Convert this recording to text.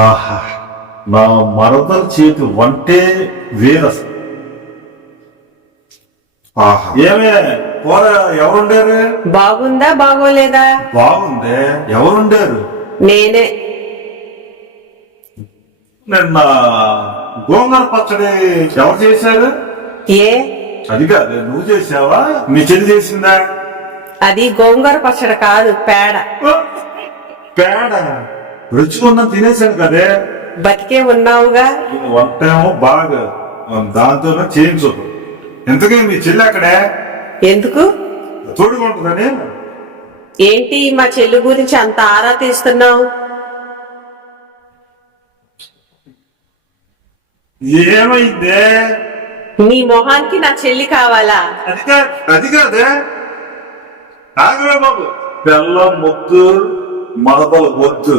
ఆహా, నా మరదల చేతి వంటే వేరస. ఆహా, ఏమే కూర ఎవరుండారు? బాగుందా బాగోలేదా? బాగుంది. ఎవరుండారు? నేనే. నిన్న గోంగూర పచ్చడి ఎవరు చేశారు? ఏ అది కాదు, నువ్వు చేసావా మీ చెల్లి చేసిందా? అది గోంగూర పచ్చడి కాదు, పేడ. పేడ రుచిగా తినేసాను కదే. బతికే ఉన్నావుగా. వంటేమో బాగా దాంతోనే చేయించదు. ఇంతకీ మీ చెల్లి అక్కడే ఎందుకు? తోడుగా ఉంటుందని. ఏంటి మా చెల్లి గురించి అంత ఆరా తీస్తున్నావు? ఏమైందే? నీ మొహానికి నా చెల్లి కావాలా? అది కాదే. ఆగవే బాబు, బెల్లం ముద్దు మరదలు వద్దు.